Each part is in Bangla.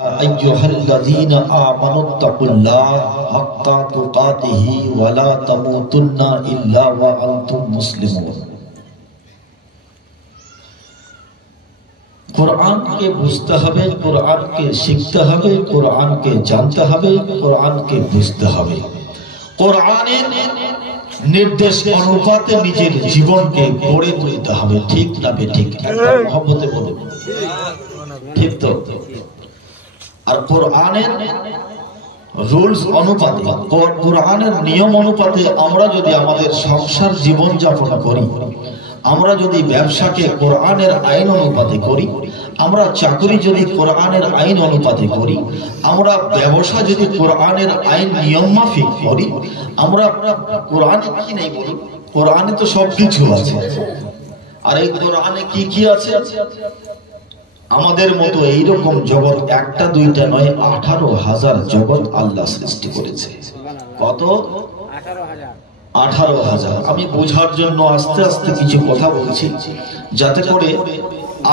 আইয়ুহাল্লাযীনা আমানুত্তাকুল্লাহ হাক্কা তুকাতিহি ওয়া লা তামুতুন্না ইল্লা ওয়া আনতুম মুসলিমুন। কোরআনকে বুঝতে হবে, কোরআনকে শিখতে হবে, কোরআনকে জানতে হবে, কোরআনকে বুঝতে হবে। কোরআনের নির্দেশ অনুপাতে নিজের জীবনকে গড়ে তুলতে হবে। ঠিক না বেঠিক? মহব্বতে বলুন ঠিক তো? আর কোরআনের রুলস অনুপাতে, কোরআনের নিয়ম অনুপাতে আমরা যদি আমাদের সংসার জীবন যাপন করি, আমরা যদি ব্যবসাকে কোরআনের আইন অনুপাতে করি, আমরা চাকরি যদি কোরআনের আইন অনুপাতে করি, আমরা ব্যবসা যদি কোরআনের আইন নিয়ম মাফিক করি, আমরা কোরআনে কি নেই বলুন? কোরআনে তো সবকিছু আছে। আর এই কোরআনে কি কি আছে? আমাদের মতো এইরকম জগৎ একটা দুইটা নয়, 18,000 জগৎ আল্লাহ সৃষ্টি করেছে। কত? 18,000। আমি বোঝার জন্য আস্তে আস্তে কিছু কথা বলছি, যাতে করে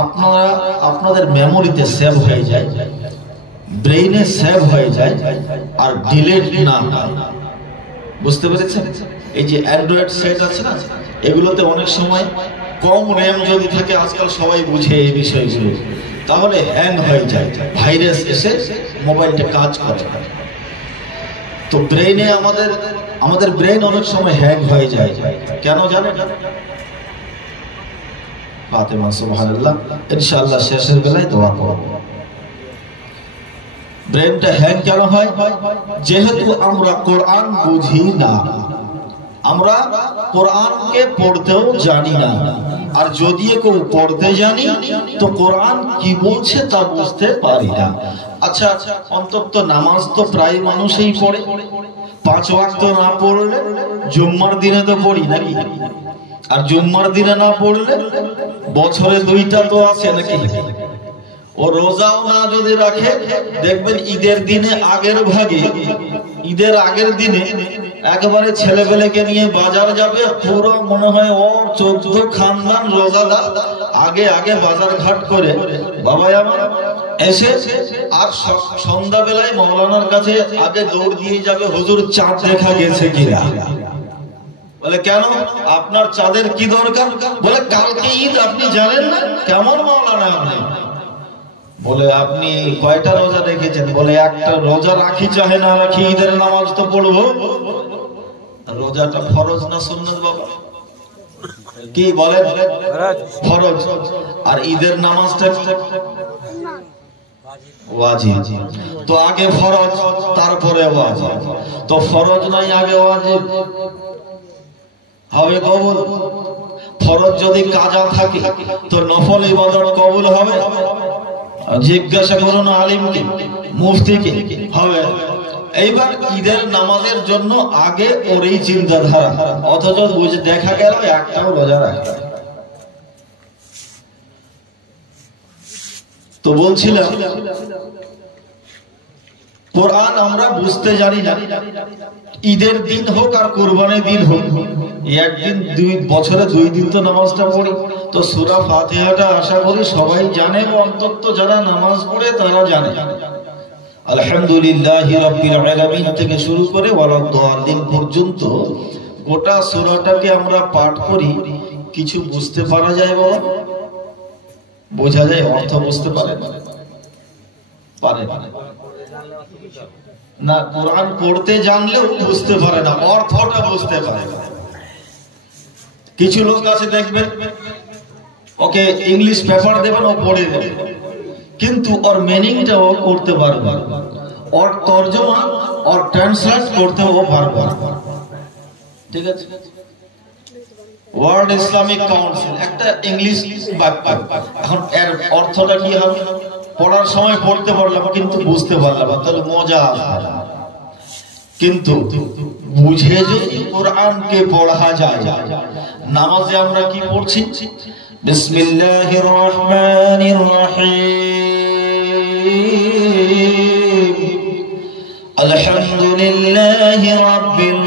আপনারা আপনাদের মেমোরিতে সেভ হয়ে যায়, ব্রেইনে সেভ হয়ে যায়, আর ডিলিট না হয়। বুঝতে পেরেছেন? এই যে অ্যান্ড্রয়েড সেট আছে না, এগুলোতে অনেক সময় কম র্যাম যদি থাকে, আজকাল সবাই বুঝে এই বিষয়গুলো, তাহলে হ্যাং হয়ে যায়, ভাইরাস এসে মোবাইলটা কাজ করে। তো ব্রেইনে আমাদের ব্রেইন অনেক সময় হ্যাং হয়ে যায়। কেন জানেন? ফাতেমা সুবহানাল্লাহ, ইনশাআল্লাহ শেষের বেলায় দোয়া করব। ব্রেইনটা হ্যাং কেন হয়? যেহেতু আমরা কোরআন বুঝি না, আমরা কোরআনকে পড়তেও জানি না। আর যদি কেউ পড়তে জানি, তো কোরআন কি বলছে তা বুঝতে পারি না। আচ্ছা, অন্তত নামাজ তো প্রায় মানুষই পড়ে। 5 ওয়াক্ত না পড়লে জুম্মার দিনে তো পড়ি নাকি? আর জুম্মার দিনে না পড়লে বছরে 2টা তো আছে নাকি? ও রোজাও না যদি রাখে, দেখবেন ঈদের দিনে ঈদের আগের দিনে একেবারে ছেলেবেলেকে নিয়ে বাজার যাবে, পুরো মনে হয় ও 14 খানদান রোজাদার আগে আগে বাজার ঘাট করে বাবা আমার এসে, আর সন্ধ্যাবেলায় মৌলানার কাছে আগে দৌড় দিয়ে যাবে, হুজুর চাঁদ দেখা গেছে কিনা। বলে কেন? আপনার চাঁদের কি দরকার? বলে কালকে ঈদ, আপনি জানেন না? কেমন মৌলানা আপনি? বলে আপনি কয়টা রোজা রেখেছেন? বলে একটা। রোজা রাখি চাহে না রাখি, ঈদের নামাজ তো পড়বো। রোজাটা ফরজ না সুন্নাত বাবা? কি বলেন? ফরজ। আর ঈদের নামাজটা ওয়াজিব। তো আগে ফরজ, তারপরে ওয়াজিব। তো ফরজ নাই, আগে ওয়াজিব, হবে কবুল? ফরজ যদি কাজা থাকে, তো নফল ইবাদত কবুল হবে? জিজ্ঞাসা করুন আলিমকে, মুফতিকে, হবে? এইবার ঈদের নামাজের জন্য আগে ওর এই চিন্তাধারা, অথচ বুঝে দেখা গেল একটাও রোজা রাখে। তো বলছিলাম, কোরআন আমরা বুঝতে জানি না। ঈদের দিন হোক আর কোরবানির দিন হোক, একদিন বছরে 2 দিন তো নামাজটা পড়ি। তো সূরা ফাতিহাটা আশা করি সবাই জানে, অন্তত যারা নামাজ পড়ে তারা জানে। আলহামদুলিল্লাহি রাব্বিল আলামিন থেকে শুরু করে ওয়ালাদ-দাল্লিন পর্যন্ত গোটা সূরাটাকে আমরা পাঠ করি, কিছু বুঝতে পারা যায় বাবা? বোঝা যায়? অর্থ বুঝতে পারে না? কোরআন পড়তে জানলেও বুঝতে পারে না, অর্থটা বুঝতে পারে না। কিছু লোক আছে দেখবেন, ওকে ইংলিশ পেপার দেবেন, ও পড়ে দেবে, কিন্তু ওর মিনিংটা ও করতে পারবে, ওর তর্জমা, ওর ট্রান্সলেট করতে ও পারবে। ঠিক আছে? ওয়ার্ল্ড ইসলামিক কাউন্সিল একটা ইংলিশ বাক্য, এখন এর অর্থটা কি হবে? পড়ার সময় পড়তে পারলাম কিন্তু বুঝতে পারলাম, তাহলে মজা আসবে। কিন্তু বুঝে যদি কোরআনকে পড়া যায়, নামাজে আমরা কি পড়ছি? বিসমিল্লাহির রহমানির রহিম, আলহামদুলিল্লাহি রাব্বিল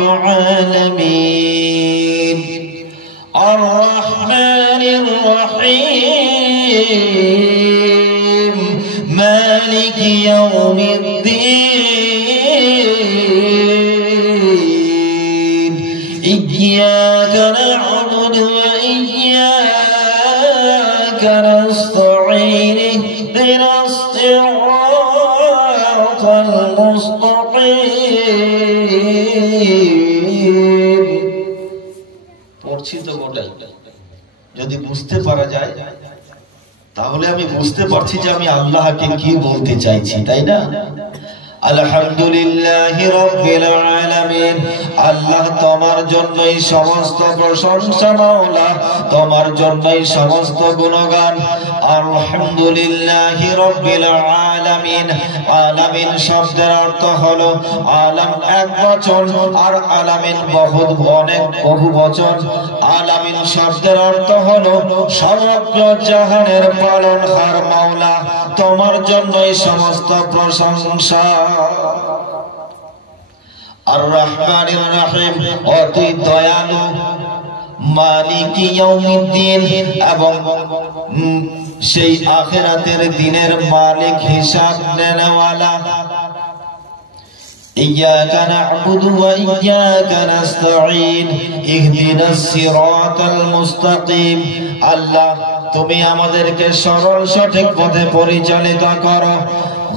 আলামিন, আর রহমানির রহিম, মালিকি ইয়াউমিদ্দিন ইয়্যাকা না'বুদু ওয়া ইয়্যাকা নাস্তাঈন ইহদিনাস সিরাতাল মুস্তাকিম। পড়ছি তো গোটাই, যদি বুঝতে পারা যায় তাহলে আমি বুঝতে পারছি যে আমি আল্লাহকে কি বলতে চাইছি, তাই না? আলহামদুলিল্লাহি রাব্বিল আলামিন। আল্লাহ তোমার জন্যই সমস্ত প্রশংসা, মাওলা তোমার জন্যই সমস্ত গুণগান। আলহামদুলিল্লাহি রাব্বিল আলামিন। আলামিন শব্দের অর্থ হলো আলাম এক বচন, আর আলামিন বহু বচন। আলামিন শব্দের অর্থ হলো সমগ্র জাহানের পালনহার মাওলা, তোমার জন্যই সমস্ত প্রশংসা। আর রহমানির রহিম, অতি দয়ালু, মালিক ইয়াউমিদ্দিন, এবং সেই আখিরাতের দিনের মালিক, হিসাব নেনেওয়ালা। ইয়্যাকা না'বুদু ওয়া ইয়্যাকা নাস্তাঈন ইহদিনাস সিরাতাল মুস্তাকিম। আল্লাহ তুমি আমাদেরকে সরল সঠিক পথে পরিচালিত করো।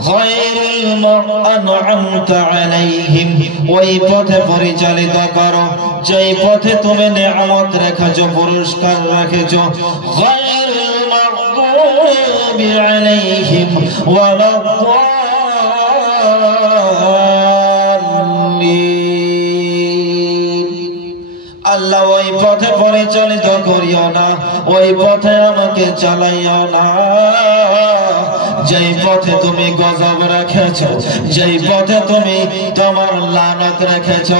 গায়রুল আন'আমতা আলাইহিম, ওই পথে পরিচালিত করো যেই পথে তুমি নিয়ামত রেখেছো, পুরস্কার রেখেছো। গায়রুল মাগদুবি আলাইহিম ওয়ালাদ-দাল্লিন। আল্লাহ ওই পথে পরিচালিত করিও না, ওই পথে আমাকে চালাইও না যেই পথে তুমি গজব রেখেছো, যেই পথে তুমি তোমার লানত রেখেছো।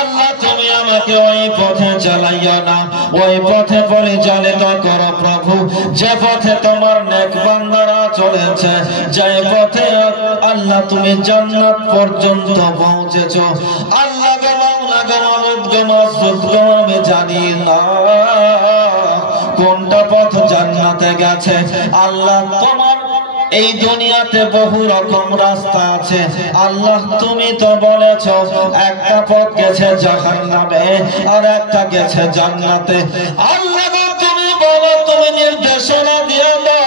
আল্লাহ তুমি আমাকে ওই পথে চালাইও না, ওই পথে পরিচালিত করো প্রভু যে পথে তোমার নেক বান্দারা চলেছে, যে পথে আল্লাহ তুমি জান্নাত পর্যন্ত পৌঁছেছো। আল্লাহ গো মাওলা গো মাবুদ গো মাসুদ গো, আমি জানি না কোনটা পথ জান্নাতে গেছে। আল্লাহ তোমার এই দুনিয়াতে বহু রকম রাস্তা আছে। আল্লাহ তুমি তো বলেছো একটা পথ গেছে জাহান্নামে আর একটা গেছে জান্নাতে। আল্লাহ তুমি বলো, তুমি নির্দেশনা দিয়ে দাও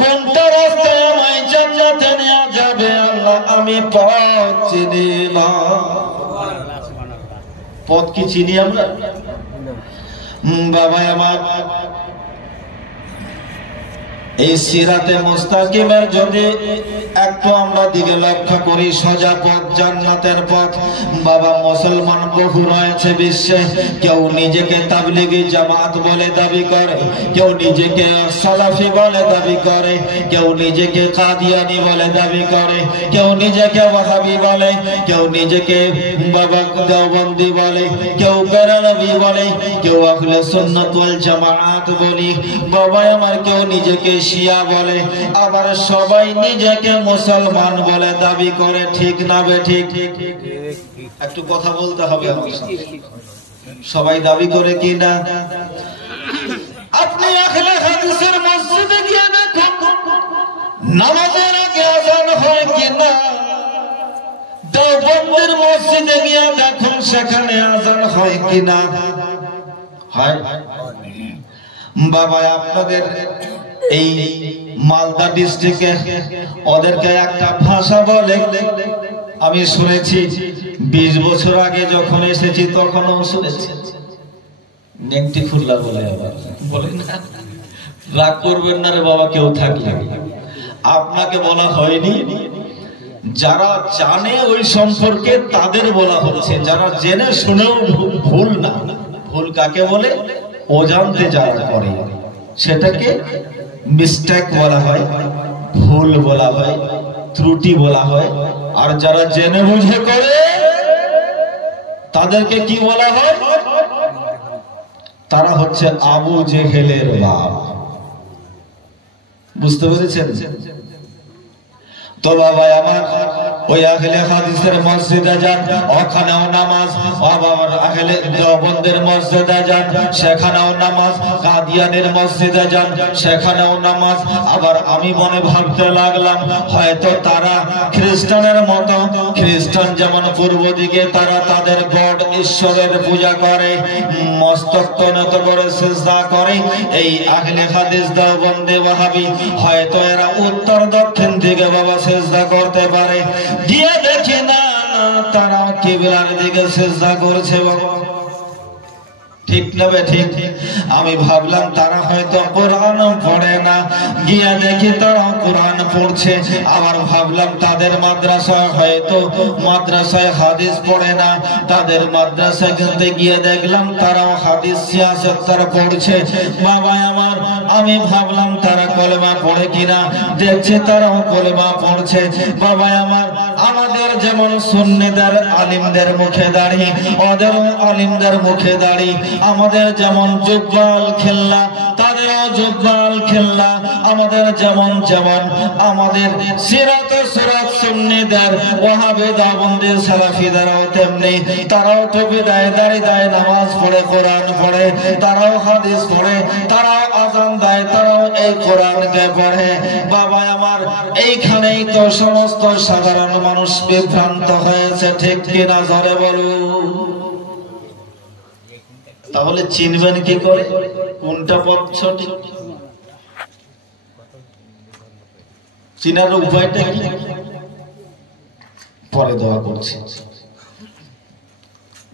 কোনটা রাস্তায় আমায় জান্নাতে নিয়ে যাবে। আল্লাহ আমি পথ চিনি না। পথ কি চিনি আমরা? বাবা আমার, এই সিরাতে মুস্তাকিমের যদি একটু আমরা দিকে লক্ষ্য করি, সোজা পথ, জান্নাতের পথ। বাবা মুসলমান বহু রয়েছে বিশ্বে, কেউ নিজেকে তাবলিগি জামাত বলে দাবি করে, কেউ নিজেকে সালাফি বলে দাবি করে, কেউ নিজেকে কাদিয়ানি বলে দাবি করে, কেউ নিজেকে ওয়াহাবি বলে, কেউ নিজেকে বাবা দেওবন্দি বলে, কেউ বেরলভি বলে, কেউ আহলে সুন্নাত ওয়াল জামাত বলি। বাবা আমার, কেউ নিজেকে শিয়া বলে, আবার সবাই নিজেকে মুসলমান বলে দাবি করে। ঠিক না বেঠিক? একটু কথা বলতে হবে। সবাই দাবি করে কি না? আপনি আহলে হাদিসের মসজিদে গিয়ে দেখুন নামাজের আগে আযান হয় কি না। দেওবন্দের মসজিদে গিয়ে দেখুন সেখানে আযান হয় কি না। হয় বাবা। আপনাদের এই মালদা ডিস্ট্রিক্টে ওদেরকে একটা ভাষা বলে, আমি শুনেছি 20 বছর আগে যখন এসেছি তখনও শুনেছি, নেংটি ফুল্লা বলে। আবার বলে না, রাগ করবেন না রে বাবা কেউ থাকলে। আপনাকে বলা হয়নি, যারা জানে ওই সম্পর্কে তাদের বলা হচ্ছে। যারা জেনে শুনেও ভুল না, ভুল কাকে বলে? অজান্তে যারা করে সেটাকে মিস্টেক বলা হয়, ভুল বলা হয়, ত্রুটি বলা হয়। আর যারা জেনে বুঝে করে তাদেরকে কি বলা হয়? তারা হচ্ছে আবু জেহেলের বাপ। বুঝতে পেরেছেন তো বাবা আমার? ওই আহলে হাদিসের মসজিদে যান, ওখানেও নামাজ। আবার আহলে দেওবন্দের মসজিদে যান, সেখানেও নামাজ। কাদিয়ানের মসজিদে যান, সেখানেও নামাজ। আবার আমি মনে ভাবতে লাগলাম হয়তো তারা খ্রিস্টানের মতো, খ্রিস্টান যেমন পূর্ব দিকে তারা তাদের গড ঈশ্বরের পূজা করে, মস্তক নত করে সিজদা করে, এই আহলে হাদিস দেওবন্দি ওয়াহাবি হয়তো এরা উত্তর দক্ষিণ দিকে বাবা সিজদা করতে পারে। গিয়ে দেখি না তারা কিবলার দিকে সিজদা করছে বাবা। ঠিক না ঠিক? আমি ভাবলাম তারা হয়তো কোরআন পড়ে না, গিয়ে দেখি তারা কোরআন পড়ছে। আবার ভাবলাম তাদের মাদ্রাসা হয়তো মাদ্রাসায় হাদিস পড়ে না, তাদের মাদ্রাসায় কিন্তু গিয়ে দেখলাম তারাও হাদিস সিয়াসত তারা পড়ছে। বাবা আমার, আমি ভাবলাম তারা কলেমা পড়ে কিনা, দেখছে তারাও কলেমা পড়ছে। বাবা আমার, আমাদের যেমন সুন্নিদের আলিমদের মুখে দাড়ি, ওদের আলিমদের মুখে দাড়ি, আমাদের যেমন জুব্বাল খেল্লা তাদেরও জুব্বাল খেল্লা, আমাদের যেমন যেমন আমাদের সিরাত সুরাত সুন্নিদের ওয়াহাবি দেওবন্দি সালাফিদেরও তেমনি, তারাও টুপি দেয়, দাড়ি দেয়, নামাজ পড়ে, কোরআন পড়ে, তারাও হাদিস পড়ে, তারাও আযান দেয়, তারাও এই কোরআনকে পড়ে। বাবা আমার, এইখানেই তো সমস্ত সাধারণ মানুষ বিভ্রান্ত হয়েছে। ঠিক কিনা জোরে বলুন। তাহলে চিনবেন কি করে কোনটা পথ সঠিক? চিনার উপায়টা কি? পরে দোয়া করছি।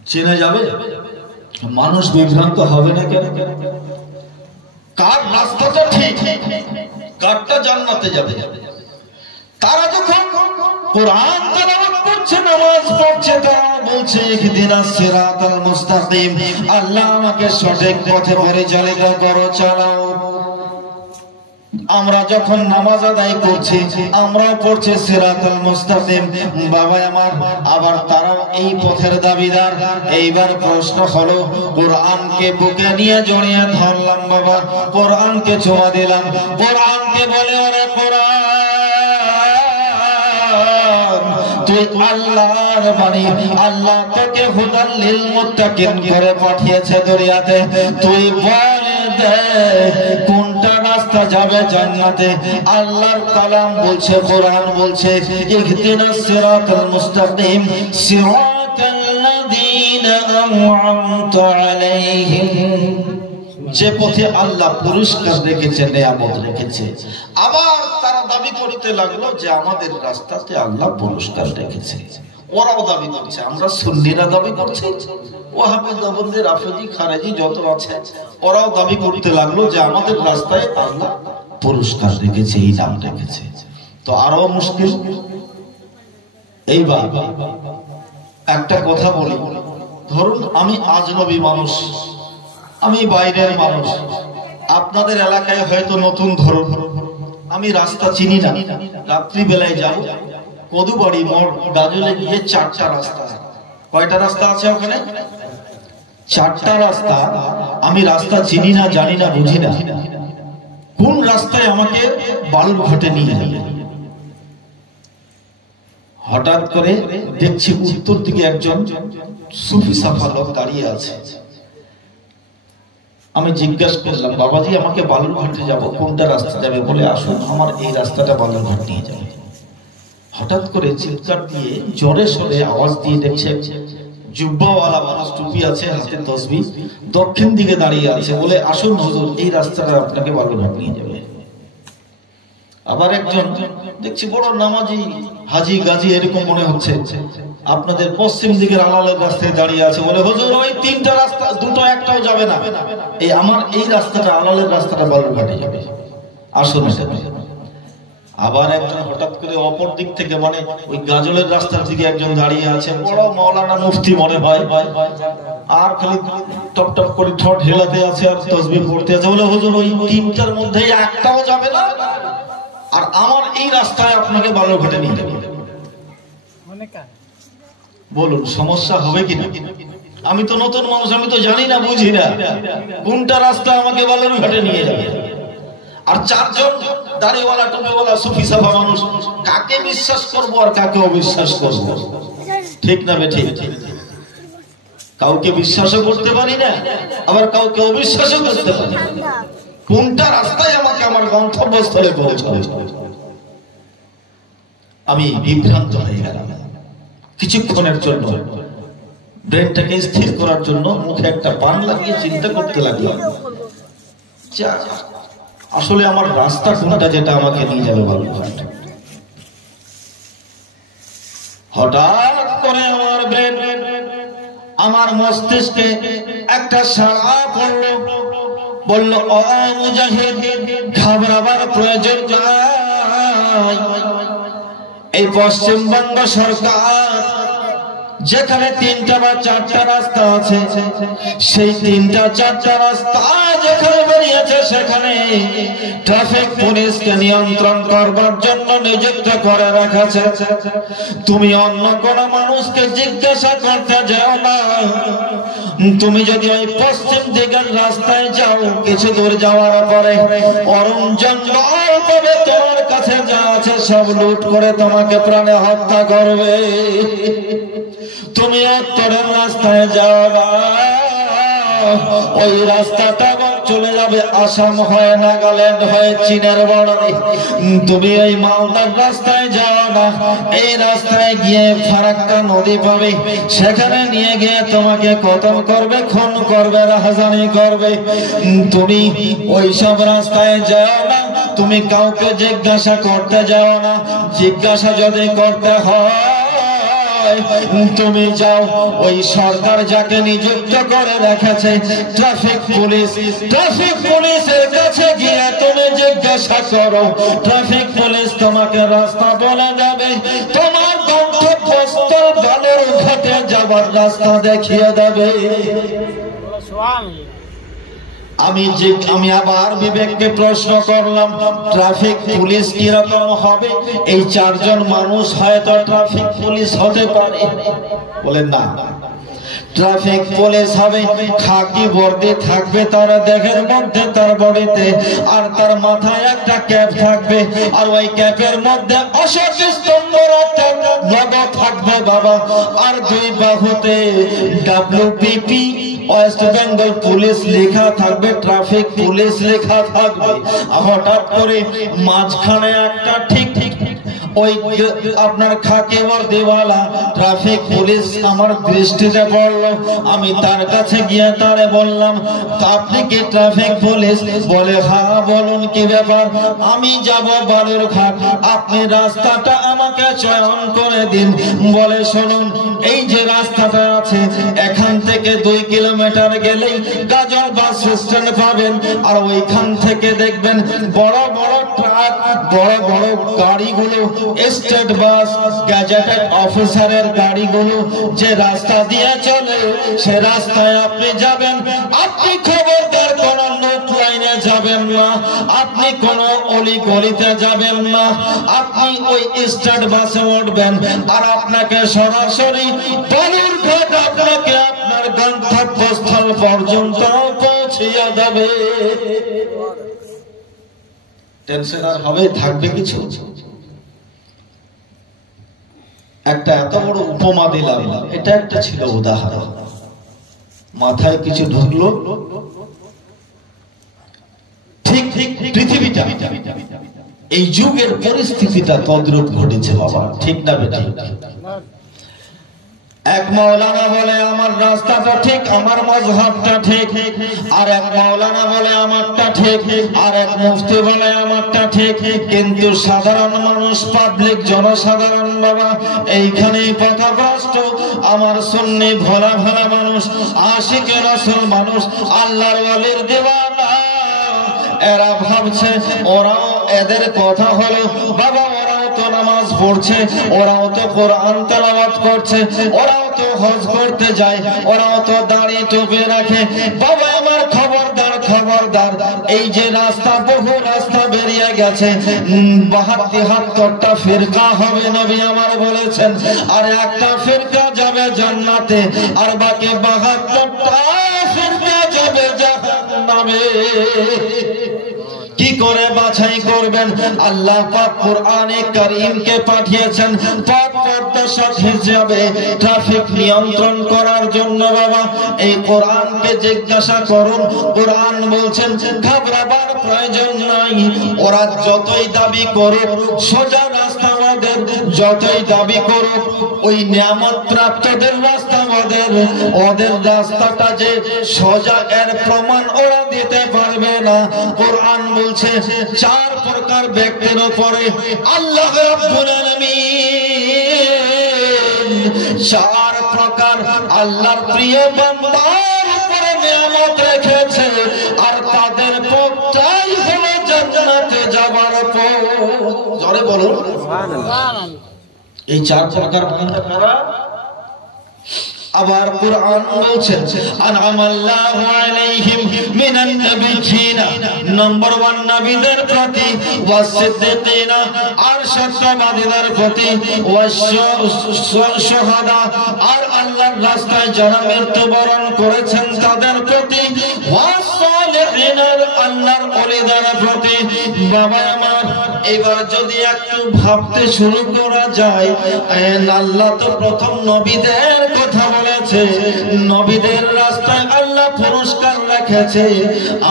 চিনে যাবে, মানুষ বিভ্রান্ত হবে না কেন? কার রাস্তাটা ঠিক, কারটা জান্নাতে যাবে। তারা যখন কোরআন তেলাওয়াত করছে, নামাজ পড়ছে, তারা বলছে ইহদিনাস সিরাতাল মুস্তাকিম, আল্লাহ আমাকে সঠিক পথে পরিচালিত করো, চালাও। আমরা যখন নামাজ আদায় করছি, আমরাও পড়ছি সিরাতাল মুস্তাকিম। বাবা আমার, আবার তারা এই পথের দাবিদার। এইবার প্রশ্ন হলো, কোরআনকে বুকে নিয়ে জড়িয়ে ধরলাম বাবা, কোরআনকে ছোঁয়া দিলাম, কোরআনকে বলে ওরে কোরআন তুই আল্লাহর বাণী, আল্লাহ তোকে হুদাল লিল মুত্তাকিন করে পাঠিয়েছে দুনিয়াতে, তুই বলে দে কোনটা রাস্তা যাবে জান্নাতে। আল্লাহর কালাম বলছে, কোরআন বলছে ইহদিনাস সিরাতাল মুস্তাকিম সিরাতাল লাযীনা আন'আমতা আলাইহিম, যে পথে আল্লাহ পুরস্কার রেখেছে, নিয়ামত রেখেছে। আবার তারা দাবি করতে লাগলো যে আমাদের রাস্তাতে আল্লাহ পুরস্কার রেখেছে। ওরাও দাবি করছে, আমরা সুন্নিরা দাবি করছি, ওয়াহাবি দেওবন্দি রাফেজি খারেজি যত আছে ওরাও দাবি করতে লাগলো যে আমাদের রাস্তায় আল্লাহ পুরস্কার রেখেছে, ইনাম রেখেছে। তো আরো মুশকিল। এইবার একটা কথা বলি, ধরুন আমি আজনবী মানুষ, আমি বাইরের মানুষ, আপনাদের এলাকায় হয়তো নতুন, ধরুন আমি রাস্তা চিনি না, রাত্রি বেলায় যাব, কদুবাড়ি মোড় গাজলে গিয়ে 4টা রাস্তা। কয়টা রাস্তা আছে ওখানে? 4টা রাস্তা। আমি রাস্তা চিনি না, জানি না, বুঝি না, কোন রাস্তায় আমাকে বালুরঘাটে নিয়ে যাবে। হঠাৎ করে দেখছি উত্তর দিকে একজন সুফি সাফা লোক দাঁড়িয়ে আছে। আমি জিজ্ঞাসা করলাম, বাবাজি আমাকে বালুরঘাটে যাব, কোনটা রাস্তা যাবে? বলে আসুন আমার এই রাস্তাটা বালুরঘাট নিয়ে যাবে। হঠাৎ করে চিৎকার দিয়ে জোরে সোরে আওয়াজ দিয়ে দেখছে জুব্বাওয়ালা মানুষ, টুপি আছে, হাতে তসবিহ, দক্ষিণ দিকে দাঁড়িয়ে আছে। বলে আসুন হুজুর এই রাস্তাটা আপনাকে বালুরঘাট নিয়ে যাবে। আবার একজন দেখছি বড় নামাজি হাজি গাজী এরকম মনে হচ্ছে, আপনাদের পশ্চিম দিকের আলালের রাস্তায় দাঁড়িয়ে আছে। বলে হুজুর ওই 3টা রাস্তা, দুটো একটাও যাবে না, এই আমার এই রাস্তাটা, আলালের রাস্তাটা বালুরঘাটে যাবে, আসুন। আবার একজন হঠাৎ করে অপর দিক থেকে, মানে ওই গাজলের রাস্তার দিকে একজন দাঁড়িয়ে আছে, বড় মাওলানা মুফতি মনে হয়, আর খালি টপ টপ করে ঠোঁট হেলাতে আছে আর তাসবিহ পড়তে আছে। বলে হুজুর ওই 3টার মধ্যে একটাও যাবে না, আর আমার এই রাস্তায় আপনাকে বালুরঘাটে নিয়ে যাবে। বলুন সমস্যা হবে কিনা? আমি তো নতুন মানুষ, আমি তো জানি না, বুঝি না কোনটা রাস্তা আমাকে বালুরঘাটে নিয়ে যাবে। আর চারজন দাড়িওয়ালা টুপিওয়ালা সুফি সাফা মানুষ, কাকে বিশ্বাস করব আর কাকে অবিশ্বাস করব? ঠিক না বেঠিক? কাউকে বিশ্বাসও করতে পারি না, আবার কাউকে অবিশ্বাসও করতে পারি না। কোনটা রাস্তায় আমাকে আমার গন্তব্যস্থলে পৌঁছাবে? আমি বিভ্রান্ত হয়ে গেলাম। কিছুক্ষণের জন্য ব্রেনটাকে স্থির করার জন্য মুখে একটা পান লাগিয়ে চিন্তা করতে লাগলাম, আসলে আমার রাস্তা কোনটা যেটা আমাকে নিয়ে যাবে ভালো। হঠাৎ করে আমার ব্রেন, আমার মস্তিষ্কে একটা সাড়া পড়ল, বলল, ও মুজাহিদ, ঘাবড়াবার প্রয়োজন নাই। এই পশ্চিমবঙ্গ সরকার যেখানে 3টা বা 4টা রাস্তা আছে, সেই 3টা 4টা রাস্তা যেখানে বেরিয়েছে সেখানে ট্রাফিক পুলিশকে নিয়ন্ত্রণ করবার জন্য নিযুক্ত করে রাখাছে। তুমি অন্য কোন মানুষকে জিজ্ঞাসা করতে যাও না। তুমি যদি ওই পশ্চিম দিকের রাস্তায় যাও, কিছু দূর যাওয়ার পরে অরুণ জঙ্গল পাবে, তোমার কাছে যা আছে সব লুট করে তোমাকে প্রাণে হত্যা করবে। তুমি উত্তরের রাস্তায় যাও না, ওই রাস্তাটা চলে যাবে আসাম হয়ে, নাগাল্যান্ড হয়ে, চীনের বর্ডারে। তুমি এই মালদার রাস্তায় যাও না, এই রাস্তায় গিয়ে ফারাক্কা নদী পাবে, সেখানে নিয়ে গিয়ে তোমাকে কতল করবে, খুন করবে, রাহাজানি করবে। তুমি ওই সব রাস্তায় যাও না, তুমি কাউকে জিজ্ঞাসা করতে যাও না। জিজ্ঞাসা যদি করতে হয়, তুমি যাও ওই সরকার যাকে নিযুক্ত করে রেখেছে ট্রাফিক পুলিশ, ট্রাফিক পুলিশের কাছে গিয়ে তুমি জিজ্ঞাসা করো। ট্রাফিক পুলিশ তোমাকে রাস্তা বলে যাবে, তোমার গন্তব্যস্থল বালুরঘাটে যাবার রাস্তা দেখিয়ে দেবে। আমি আবার বিবেককে প্রশ্ন করলাম, ট্রাফিক পুলিশ কিরকম হবে? এই 4 জন মানুষ হয়তো ট্রাফিক পুলিশ হতে পারে। বলেন না, ট্রাফিক পুলিশ হবে, খাকি বর্দি থাকবে তার দেহের মধ্যে, তার বডিতে, আর তার মাথায় একটা ক্যাপ থাকবে, আর ওই ক্যাপের মধ্যে অশোক স্তম্ভের একটা লোগো থাকবে বাবা, আর 2 বাহুতে WPP ওয়েস্ট বেঙ্গল পুলিশ লেখা থাকবে, ট্রাফিক পুলিশ লেখা থাকবে। হঠাৎ করে মাঝখানে একটা ঠিক ওই আপনার খাকি বর্দিওয়ালা ট্রাফিক পুলিশ আমার দৃষ্টিতে পড়লো। আমি তার কাছে গিয়ে তারে বললাম, আপনি কি ট্রাফিক পুলিশ? বলে, হ্যাঁ। বলুন কি ব্যাপার? আমি যাব বালুরঘাট, আপনি রাস্তাটা আমাকে চয়ন করে দিন। বলে, শুনুন, এই যে রাস্তাটা আছে, এখান থেকে 2 কিলোমিটার গেলেই গাজল বাস স্ট্যান্ড পাবেন, আর ওইখান থেকে দেখবেন বড় বড় ট্রাক, বড় বড় গাড়িগুলো, স্টেট বাস, গ্যাজেটেড অফিসারের গাড়িগুলো যে রাস্তা দিয়ে চলে, সে রাস্তায় আপনি যাবেন। আপনি খবরদার কোন লুট লাইনে যাবেন না, আপনি কোন অলি গলিতে যাবেন না, আপনি ওই স্টেট বাসে উঠবেন, আর আপনাকে সরাসরি বালুরঘাট আপনাকে আপনার গন্তব্যস্থল পর্যন্ত পৌঁছিয়ে দেবে। টেনশন আর হবে? থাকবে কিছু? একটা এত বড় উপমা দিলাম, এটা একটা ছিল উদাহরণ। মাথায় কিছু ঢুকলো, ঠিক ঠিক পৃথিবীটা, এই যুগের পরিস্থিতিটা তদ্রূপ ঘটেছে বাবা। ঠিক না বেঠিক? এক মাওলানা বলে আমার রাস্তাটা ঠিক, আমার মাযহাবটা ঠিক, আর এক মাওলানা বলে আমারটা ঠিক, আর এক মুফতি বলে আমারটা ঠিক। কিন্তু সাধারণ মানুষ, পাবলিক, জনসাধারণ বাবা এইখানেই পথভ্রষ্ট। আমার সুন্নি ভোলা ভালা মানুষ, আশিকে রাসূল মানুষ, আল্লাহর ওয়ালির দিওয়ানা, এরা ভাবছে ওরাও, এদের কথা হলো বাবা ওরাও তো নামাজ পড়ছে, ওরাও তো কোরআন তেলাওয়াত করছে, ওরাও তো হজ করতে যায়, ওরাও তো দাড়ি টুপি রাখে। বাবা আমার খবরদার, খবরদার, এই যে রাস্তা, বহু রাস্তা বেরিয়ে গেছে, 72টা ফিরকা হবে নবী আমার বলেছেন, আর একটা ফিরকা যাবে জান্নাতে, আর বাকি 72টা ফিরকা যাবে জাহান্নামে। কি করে বাছাই করবেন? আল্লাহ পাক কোরআনে কারীমকে পাঠিয়েছেন পথ প্রদর্শক হিসেবে, ট্রাফিক নিয়ন্ত্রণ করার জন্য। বাবা এই কোরআনকে জিজ্ঞাসা করুন, কোরআন বলছেন ঘাবড়াবার প্রয়োজন নাই। ওরা যতই দাবি করুক সোজা রাস্তা ওদের, যতই দাবি করুক ওই নিয়ামত প্রাপ্তদের রাস্তা ওদের রাস্তাটা যে সোজা এর প্রমাণ ওরা দিতে পারবে না। কোরআন বলছে 4 প্রকার ব্যক্তির উপরে আল্লাহ রাব্বুল আলামিন 4 প্রকার আল্লাহর প্রিয় বান্দার উপরে নিয়ামত রেখেছে, আর তাদের পথটাই হলো জান্নাতে যাওয়ার পথ। জোরে বলুন সুবহানাল্লাহ। এই 4 প্রকার বান্দা কারা? আবার কোরআন বলছে আনআমাল্লাহু আলাইহিম মিনান নাবিয়্যিনা, নম্বর 1 নবীদের প্রতি, ওয়াসসিদ্দিকিনা আর সত্যবাদীদের প্রতি, ওয়াশ-শুহাদা আর আল্লাহর রাস্তায় যারা মৃত্যুবরণ করেছেন তাদের প্রতি, ওয়াস-সালিহিনা আল্লাহর ওলিদের প্রতি। বাবা আমার এবার যদি একটু ভাবতে শুরু করা যায়, আল্লাহ তো প্রথম নবীদের কথা বলেছে, নবীদের রাস্তায় আল্লাহ পুরস্কার রেখেছে।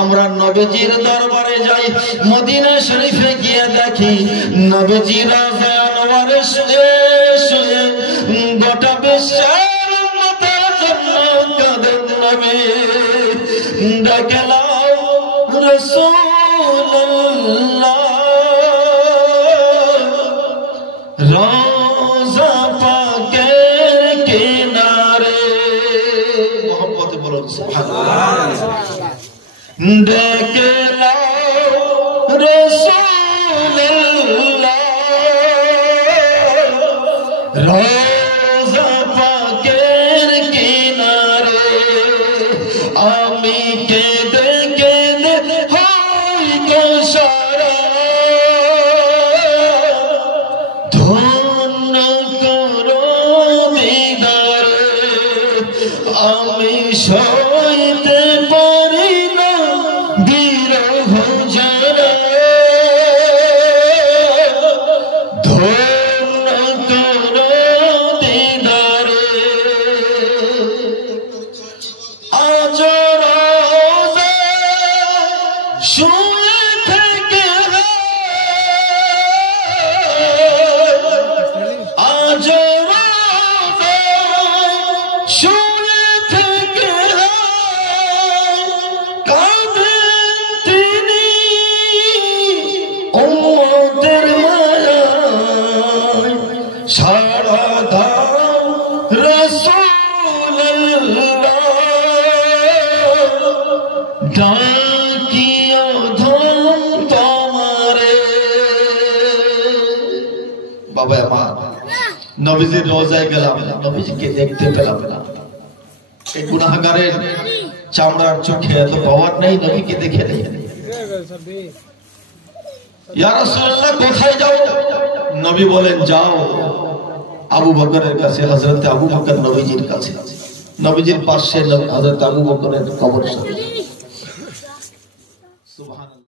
আমরা নবীজির দরবারে যাই, মদিনা শরীফে গিয়ে দেখি নবীজি রাজা আনোয়ারে শুয়ে শুয়ে গোটা বিশ্বের উম্মতের জন্য কাঁদেন নবী। ডাকে লাও রাসূলুল্লাহ রওজা পাকের কিনারে, মোহাম্মতে বলুন সুবহানাল্লাহ। ডেকে লাও রাসূলুল্লাহ রওজা পাকের কিনারে, আমি কেঁদে কেঁদে হই গো সারা, ধন্য করো দিদারে, আমি সইতে পারি না বিরহ জ্বালা, ধন্য করো দিদারে। আজ রোজায় শুয়ে থেকে আজ রোজায় শুয়ে থেকে কাঁদেন তিনি উম্মতের মায়ায়, সাড়া দাও রাসূলুল্লাহ ডাকিয়া ধন তোমারে। বাবা আমার নবীজির রোজায় গেলাম, নবীজিকে দেখতে পেলাম না। এই গুনাহগারের চামড়ার চোখে এত পাওয়ার নেই, নবীকে দেখে নেই। ইয়া রাসূলুল্লাহ কোথায় যাও? নবী বলেন যাও আবু বকরের কাছে, হযরত আবু বকর নবীজির কাছে। নবীজির পাশে হযরত আবু বকরের কবরস্থান।